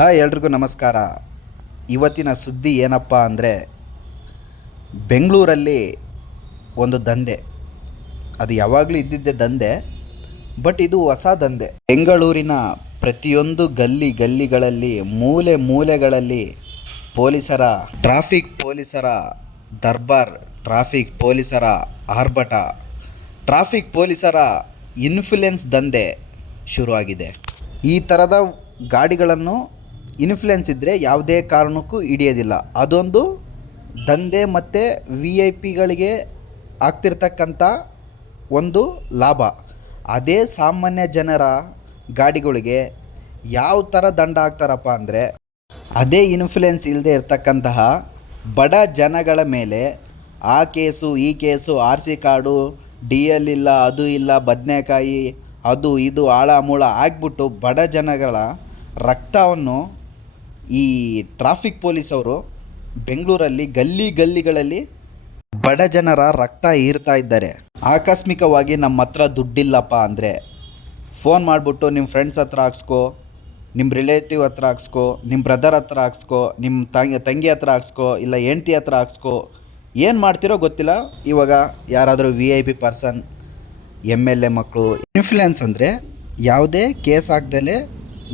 Hi ಎಲ್ರಿಗೂ ನಮಸ್ಕಾರ. ಇವತ್ತಿನ ಸುದ್ದಿ ಏನಪ್ಪ ಅಂದರೆ ಬೆಂಗಳೂರಲ್ಲಿ ಒಂದು ದಂಧೆ. ಅದು ಯಾವಾಗಲೂ ಇದ್ದಿದ್ದೆ ದಂಧೆ, ಬಟ್ ಇದು ಹೊಸ ದಂಧೆ. ಬೆಂಗಳೂರಿನ ಪ್ರತಿಯೊಂದು ಗಲ್ಲಿ ಗಲ್ಲಿಗಳಲ್ಲಿ, ಮೂಲೆ ಮೂಲೆಗಳಲ್ಲಿ ಪೊಲೀಸರ, ಟ್ರಾಫಿಕ್ ಪೊಲೀಸರ ದರ್ಬಾರ್, ಟ್ರಾಫಿಕ್ ಪೊಲೀಸರ ಆರ್ಭಟ, ಟ್ರಾಫಿಕ್ ಪೊಲೀಸರ ಇನ್ಫ್ಲುಯೆನ್ಸ್ ದಂಧೆ ಶುರುವಾಗಿದೆ. ಈ ಥರದ ಗಾಡಿಗಳನ್ನು ಇನ್ಫ್ಲುಯೆನ್ಸ್ ಇದ್ದರೆ ಯಾವುದೇ ಕಾರಣಕ್ಕೂ ಹಿಡಿಯೋದಿಲ್ಲ. ಅದೊಂದು ದಂಧೆ ಮತ್ತು ವಿ ಐ ಪಿಗಳಿಗೆ ಆಗ್ತಿರ್ತಕ್ಕಂಥ ಒಂದು ಲಾಭ. ಅದೇ ಸಾಮಾನ್ಯ ಜನರ ಗಾಡಿಗಳಿಗೆ ಯಾವ ಥರ ದಂಡ ಹಾಕ್ತಾರಪ್ಪ ಅಂದರೆ, ಅದೇ ಇನ್ಫ್ಲುಯೆನ್ಸ್ ಇಲ್ಲದೆ ಇರತಕ್ಕಂತಹ ಬಡ ಜನಗಳ ಮೇಲೆ ಆ ಕೇಸು, ಈ case, R C card, D L ಇಲ್ಲ, ಅದು ಇಲ್ಲ, ಬದನೆಕಾಯಿ, ಅದು ಇದು, ಆಳ, ಮೂಳ ಆಗಿಬಿಟ್ಟು ಬಡ ಜನಗಳ ರಕ್ತವನ್ನು ಈ ಟ್ರಾಫಿಕ್ ಪೊಲೀಸ್ ಅವರು ಬೆಂಗಳೂರಲ್ಲಿ ಗಲ್ಲಿ ಗಲ್ಲಿಗಳಲ್ಲಿ ಬಡ ಜನರ ರಕ್ತ ಹೀರ್ತಾ ಇದ್ದಾರೆ. ಆಕಸ್ಮಿಕವಾಗಿ ನಮ್ಮ ಹತ್ರ ದುಡ್ಡಿಲ್ಲಪ್ಪ ಅಂದರೆ ಫೋನ್ ಮಾಡಿಬಿಟ್ಟು ನಿಮ್ಮ ಫ್ರೆಂಡ್ಸ್ ಹತ್ರ ಹಾಕ್ಸ್ಕೋ ನಿಮ್ಮ ರಿಲೇಟಿವ್ ಹತ್ರ ಹಾಕ್ಸ್ಕೋ ನಿಮ್ಮ ಬ್ರದರ್ ಹತ್ರ ಹಾಕ್ಸ್ಕೋ ನಿಮ್ಮ ತಂಗಿ ತಂಗಿ ಹತ್ರ ಹಾಕ್ಸ್ಕೋ, ಇಲ್ಲ ಹೆಂಡ್ತಿ ಹತ್ರ ಹಾಕ್ಸ್ಕೋ, ಏನು ಮಾಡ್ತಿರೋ ಗೊತ್ತಿಲ್ಲ. ಇವಾಗ ಯಾರಾದರೂ V I P person M L A ಮಕ್ಕಳು ಇನ್ಫ್ಲುಯೆನ್ಸ್ ಅಂದರೆ ಯಾವುದೇ ಕೇಸ್ ಹಾಕ್ದಲೇ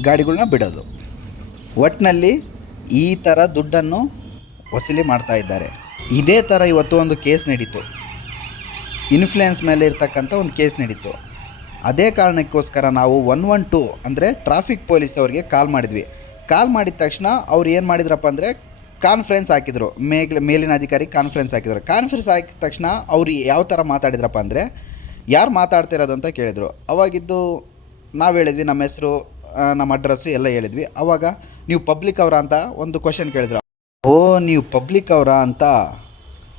ಗಾಡಿಗಳನ್ನ ಬಿಡೋದು. ಒಟ್ಟಿನಲ್ಲಿ ಈ ಥರ ದುಡ್ಡನ್ನು ವಸೂಲಿ ಮಾಡ್ತಾ ಇದ್ದಾರೆ. ಇದೇ ಥರ ಇವತ್ತು ಒಂದು ಕೇಸ್ ನಡೀತು. ಇನ್ಫ್ಲುಯೆನ್ಸ್ ಮೇಲೆ ಇರ್ತಕ್ಕಂಥ ಒಂದು ಕೇಸ್ ನಡೀತು. ಅದೇ ಕಾರಣಕ್ಕೋಸ್ಕರ ನಾವು ಒನ್ ಒನ್ ಟೂ ಅಂದರೆ ಟ್ರಾಫಿಕ್ ಪೊಲೀಸ್ ಅವರಿಗೆ ಕಾಲ್ ಮಾಡಿದ್ವಿ. ಕಾಲ್ ಮಾಡಿದ ತಕ್ಷಣ ಅವ್ರು ಏನು ಮಾಡಿದ್ರಪ್ಪ ಅಂದರೆ ಕಾನ್ಫರೆನ್ಸ್ ಹಾಕಿದರು. ಮೇಲ್ ಮೇಲಿನ ಅಧಿಕಾರಿ ಕಾನ್ಫರೆನ್ಸ್ ಹಾಕಿದರು. ಕಾನ್ಫರೆನ್ಸ್ ಹಾಕಿದ ತಕ್ಷಣ ಅವ್ರು ಯಾವ ಥರ ಮಾತಾಡಿದ್ರಪ್ಪ ಅಂದರೆ, ಯಾರು ಮಾತಾಡ್ತಿರೋದು ಅಂತ ಕೇಳಿದರು. ಅವಾಗಿದ್ದು ನಾವು ಹೇಳಿದ್ವಿ, ನಮ್ಮ ಹೆಸರು ನಮ್ಮ ಅಡ್ರೆಸ್ಸು ಎಲ್ಲ ಹೇಳಿದ್ವಿ. ಅವಾಗ ನೀವು ಪಬ್ಲಿಕ್ ಅವರ ಅಂತ ಒಂದು ಕ್ವಶನ್ ಕೇಳಿದ್ರು. ಓ, ನೀವು ಪಬ್ಲಿಕ್ ಅವರ ಅಂತ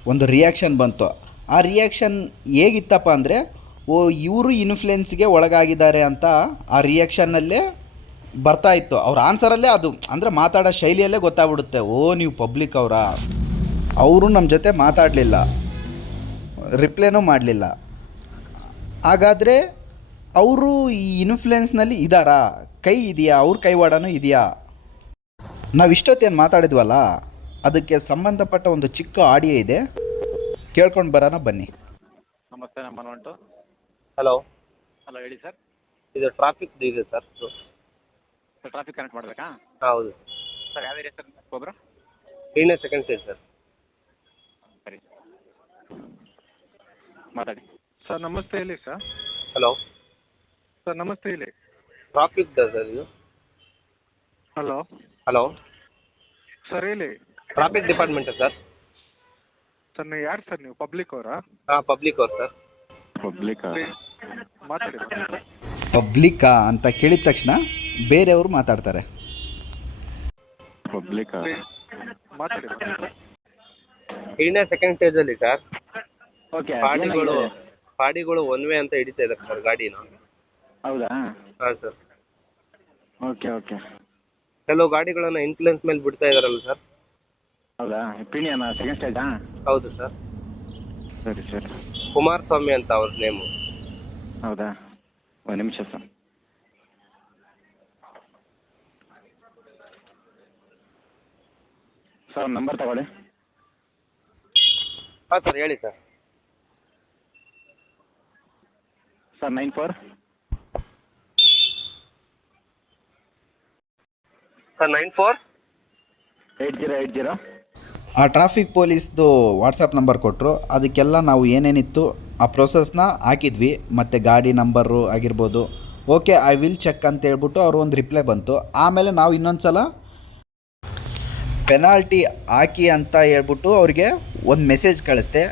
ಒಂದು ರಿಯಾಕ್ಷನ್ ಬಂತು. ಆ ರಿಯಾಕ್ಷನ್ ಹೇಗಿತ್ತಪ್ಪ ಅಂದರೆ, ಓ, ಇವರು ಇನ್ಫ್ಲುಯೆನ್ಸ್ಗೆ ಒಳಗಾಗಿದ್ದಾರೆ ಅಂತ ಆ ರಿಯಾಕ್ಷನ್ನಲ್ಲೇ ಬರ್ತಾ ಇತ್ತು. ಅವ್ರ ಆನ್ಸರಲ್ಲೇ ಅದು, ಅಂದರೆ ಮಾತಾಡೋ ಶೈಲಿಯಲ್ಲೇ ಗೊತ್ತಾಗ್ಬಿಡುತ್ತೆ. ಓ, ನೀವು ಪಬ್ಲಿಕ್ ಅವರ. ಅವರು ನಮ್ಮ ಜೊತೆ ಮಾತಾಡಲಿಲ್ಲ. ರಿಪ್ಲೈನೂ ಮಾಡಲಿಲ್ಲ. ಹಾಗಾದರೆ, ಅವರು ಈ ಇನ್ಫ್ಲುಯೆನ್ಸ್ನಲ್ಲಿ ಇದ್ದಾರಾ ಕೈ ಇದೆಯಾ? ಅವ್ರ ಕೈವಾಡನೂ ಇದೆಯಾ? ನಾವು ಇಷ್ಟೊತ್ತೇನು ಮಾತಾಡಿದ್ವಲ್ಲ ಅದಕ್ಕೆ ಸಂಬಂಧಪಟ್ಟ ಒಂದು ಚಿಕ್ಕ ಆಡಿಯೋ ಇದೆ. ಕೇಳ್ಕೊಂಡು ಬರೋಣ ಬನ್ನಿ. ನಮಸ್ತೆ ನಮ್ಮ ಮನವಂಟು ಹಲೋ. ಹಲೋ ಹೇಳಿ ಸರ್. ಇದು ಟ್ರಾಫಿಕ್ ಇದೆ ಸರ್. ಸರ್ ಟ್ರಾಫಿಕ್ ಕನೆಕ್ಟ್ ಮಾಡಬೇಕಾ? ಹೌದು. ಸರ್ ಯಾವ ಏರಿಯಾ ಸರ್ ಒಬ್ಬರು ಏನೇ ಸೆಕೆಂಡ್ ಸೇರಿ ಸರ್. ಸರಿ. ಮಾತಾಡಿ. ಸರ್ ನಮಸ್ತೆ ಹೇಳಿ ಸರ್. ಹಲೋ. ಸರ್ ನಮಸ್ತೆ ಹೇಳಿ. ಟ್ರಾಫಿಕ್ ಸರ್ ಇದು ಹಲೋ ಹಲೋ ಸರ್ ಹೇಳಿ ಟ್ರಾಫಿಕ್ ಡಿಪಾರ್ಟ್ಮೆಂಟಾ ಸರ್ ಸರ್ ನೀವು ಯಾರು ಸರ್ ನೀವು? ಪಬ್ಲಿಕ್ ಅವರಾ? ಹಾಂ ಪಬ್ಲಿಕ್ ಅವ್ರು ಸರ್ ಪಬ್ಲಿಕ್ ಮಾತಾಡಿ ಪಬ್ಲಿಕ್ಕಾ ಅಂತ ಕೇಳಿದ ತಕ್ಷಣ ಬೇರೆಯವರು ಮಾತಾಡ್ತಾರೆ. ಪಬ್ಲಿಕ್ ಮಾತಾಡಿ ಏಳನೇ ಸೆಕೆಂಡ್ ಸ್ಟೇಜಲ್ಲಿ ಸರ್ ಓಕೆ ಪಾಡಿಗಳು ಪಾಡಿಗಳು ಒನ್ ವೇ ಅಂತ ಹಿಡಿತಾ ಇದ್ದಾರೆ ಸರ್ ಗಾಡಿನ. ಹೌದಾ? ಹಾಂ ಸರ್ ಓಕೆ ಓಕೆ ಕೆಲವು ಗಾಡಿಗಳನ್ನು ಇನ್ಫ್ಲುಯೆನ್ಸ್ ಮೇಲೆ ಬಿಡ್ತಾ ಇದ್ದಾರಲ್ಲ ಸರ್ ಹೌದಾ? ಪಿಣಿಯನ ಸೆಕೆಂಡ್ ಸ್ಟೇಜಾ ಹೌದು ಸರ್ ಸರಿ ಸರಿ. ಕುಮಾರಸ್ವಾಮಿ ಅಂತ ಅವ್ರ ನೇಮು ಹೌದಾ? ಒಂದು ನಿಮಿಷ ಸರ್ ಸರ್ ನಂಬರ್ ತಗೊಳ್ಳಿ. ಹಾಂ ಸರ್ ಹೇಳಿ sir sir nine four nine four. Eight zero eight zero. ಆ ಟ್ರಾಫಿಕ್ ಪೊಲೀಸ್ದು ವಾಟ್ಸಪ್ ನಂಬರ್ ಕೊಟ್ಟರು ಅದಕ್ಕೆಲ್ಲ ನಾವು ಏನೇನಿತ್ತು ಆ ಪ್ರೊಸೆಸ್ನ ಹಾಕಿದ್ವಿ. ಮತ್ತು ಗಾಡಿ ನಂಬರು ಆಗಿರ್ಬೋದು. ಓಕೆ ಐ ವಿಲ್ ಚೆಕ್ ಅಂತ ಹೇಳ್ಬಿಟ್ಟು ಅವರು ಒಂದು ರಿಪ್ಲೈ ಬಂತು. ಆಮೇಲೆ ನಾವು ಇನ್ನೊಂದು ಸಲ ಪೆನಾಲ್ಟಿ ಹಾಕಿ ಅಂತ ಹೇಳ್ಬಿಟ್ಟು ಅವರಿಗೆ ಒಂದು ಮೆಸೇಜ್ ಕಳಿಸ್ದೆ.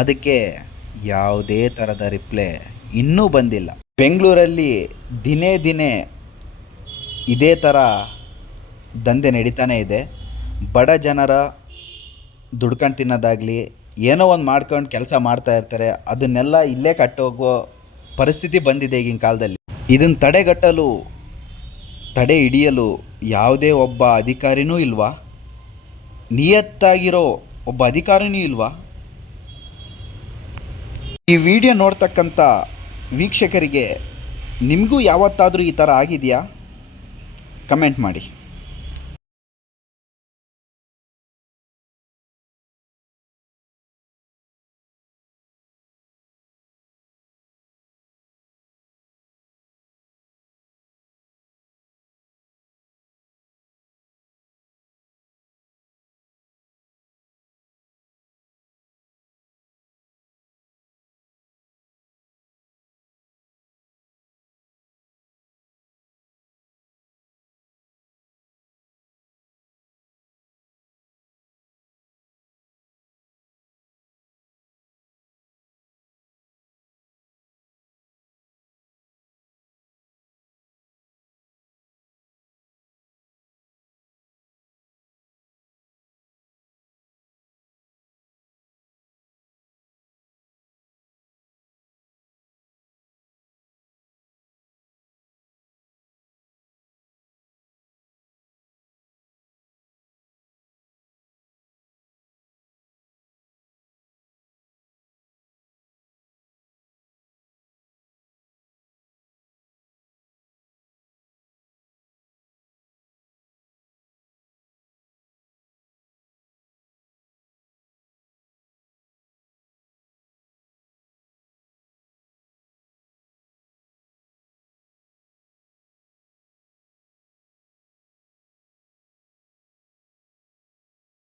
ಅದಕ್ಕೆ ಯಾವುದೇ ಥರದ ರಿಪ್ಲೈ ಇನ್ನೂ ಬಂದಿಲ್ಲ. ಬೆಂಗಳೂರಲ್ಲಿ ದಿನೇ ದಿನೇ ಇದೇ ಥರ ದಂಧೆ ನಡೀತಾನೇ ಇದೆ. ಬಡ ಜನರ ದುಡ್ಕೊಂಡು ತಿನ್ನೋದಾಗಲಿ ಏನೋ ಒಂದು ಮಾಡ್ಕೊಂಡು ಕೆಲಸ ಮಾಡ್ತಾ ಇರ್ತಾರೆ. ಅದನ್ನೆಲ್ಲ ಇಲ್ಲೇ ಕಟ್ಟೋಗೋ ಪರಿಸ್ಥಿತಿ ಬಂದಿದೆ ಈಗಿನ ಕಾಲದಲ್ಲಿ. ಇದನ್ನು ತಡೆಗಟ್ಟಲು, ತಡೆ ಹಿಡಿಯಲು ಯಾವುದೇ ಒಬ್ಬ ಅಧಿಕಾರಿನೂ ಇಲ್ವಾ? ನಿಯತ್ತಾಗಿರೋ ಒಬ್ಬ ಅಧಿಕಾರಿನೂ ಇಲ್ವಾ? ಈ ವಿಡಿಯೋ ನೋಡ್ತಕ್ಕಂಥ ವೀಕ್ಷಕರಿಗೆ ನಿಮಗೂ ಯಾವತ್ತಾದರೂ ಈ ಥರ ಆಗಿದೆಯಾ? ಕಮೆಂಟ್ ಮಾಡಿ.